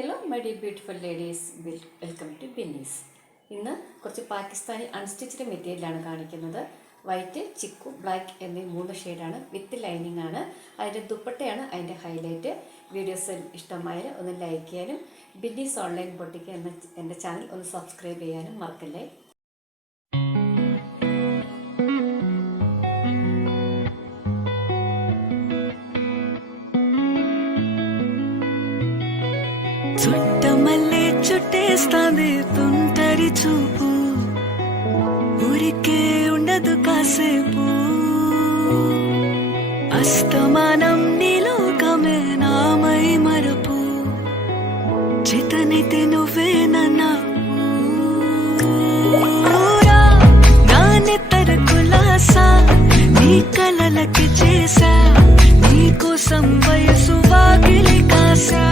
Hello my dear beautiful ladies, welcome to Binni's. ഇന്ന് കുറച്ച് പാകിസ്ഥാനി അൺസ്റ്റിച്ച്ഡ് മെറ്റീരിയലാണ് കാണിക്കുന്നത്. വൈറ്റ്, ചിക്കു, ബ്ലാക്ക് എന്നീ 3 ഷെയ്ഡാണ്. വിത്ത് ലൈനിങ് ആണ്. അതിൻ്റെ ദുപ്പട്ടയാണ് അതിൻ്റെ ഹൈലൈറ്റ്. വീഡിയോസ് ഇഷ്ടമായാൽ ഒന്ന് ലൈക്ക് ചെയ്യാനും ബിന്നീസ് ഓൺലൈൻ ബൊട്ടിക്ക് എന്ന എൻ്റെ ചാനൽ ഒന്ന് സബ്സ്ക്രൈബ് ചെയ്യാനും മറക്കല്ലേ. చుట్టమల్లే చుట్టేస్తాంది తుంటరి చూపు, ఊరికే ఉండదు కాసేపు. అస్తమానం నీలోకమే నామై మరపు, చేతనైతే నువ్వేనన్నా నా నెత్తర కులాసా, నీ కలలకి చేసా, నీ కోసం వయసు వాకిలి కాసా.